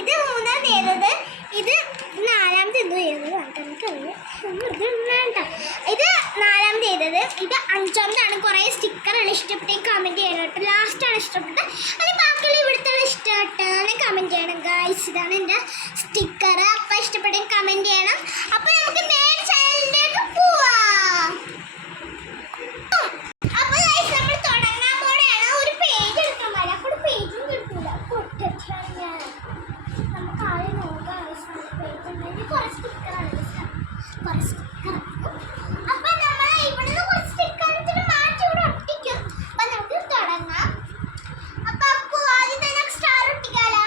ഇത് മൂന്നാം തീയതി, ഇത് നാലാമത്തെ എന്തോ ചെയ്തത് ഇത് നാലാം തീയതി, ഇത് അഞ്ചാമതാണ്. കുറേ സ്റ്റിക്കറാണ് ഇഷ്ടപ്പെട്ട കമൻറ്റ് ചെയ്യണം കേട്ടോ. ലാസ്റ്റാണ് ഇഷ്ടപ്പെട്ടത്. അല്ലെങ്കിൽ ബാക്കിയുള്ള ഇവിടുത്തെ ഇഷ്ടപ്പെട്ടാണ് കമൻറ്റ് ചെയ്യണം ഗായ്സ്. ഇതാണ് എൻ്റെ സ്റ്റിക്കർ. അപ്പം ഇഷ്ടപ്പെട്ട കമൻറ്റ് ചെയ്യണം. അപ്പം നമുക്ക് നേരെ ചാനലിലേക്ക് പോവാം. അപ്പോൾ ഗായ്സ് നമ്മൾ തുടങ്ങാൻ പോലെയാണ്. ഒരു പേജ് എടുക്കാൻ പാടില്ല. അപ്പോൾ ഒരു പേജും കിട്ടില്ല. പൊട്ടിച്ചാണ് ഞാൻ. നമുക്ക് ആദ്യം നോക്കാം ഗായ്സ്. പേജ് ഉണ്ടെങ്കിൽ കുറേ സ്റ്റിക്കറാണ്. കുറേ സ്റ്റിക്കർ. അപ്പം നമ്മൾ ഇവിടുന്ന് കുറച്ച് സ്റ്റിക്കർ എടുത്തിട്ട് മാറ്റി ഇവിടെ ഒട്ടിക്കും. അപ്പം നമുക്ക് തുടങ്ങാം. അപ്പം അപ്പോൾ ആദ്യം തന്നെ സ്റ്റാർ ഒട്ടിക്കാലോ.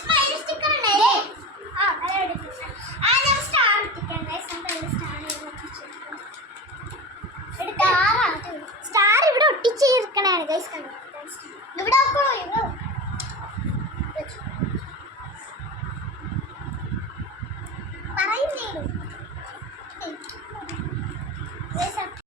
സ്മൈൽ സ്റ്റിക്കർ ഉണ്ടല്ലേ? ആ അതെ എടുക്കാം. ആദ്യം സ്റ്റാർ ഒട്ടിക്കാം ഗായ്സ്. നമുക്ക് സ്റ്റാർ എടുക്കാം. സ്റ്റാർ ഇവിടെ ഒട്ടിച്ചിരിക്കണാണ് ഗൈസ്. ഇവിടെ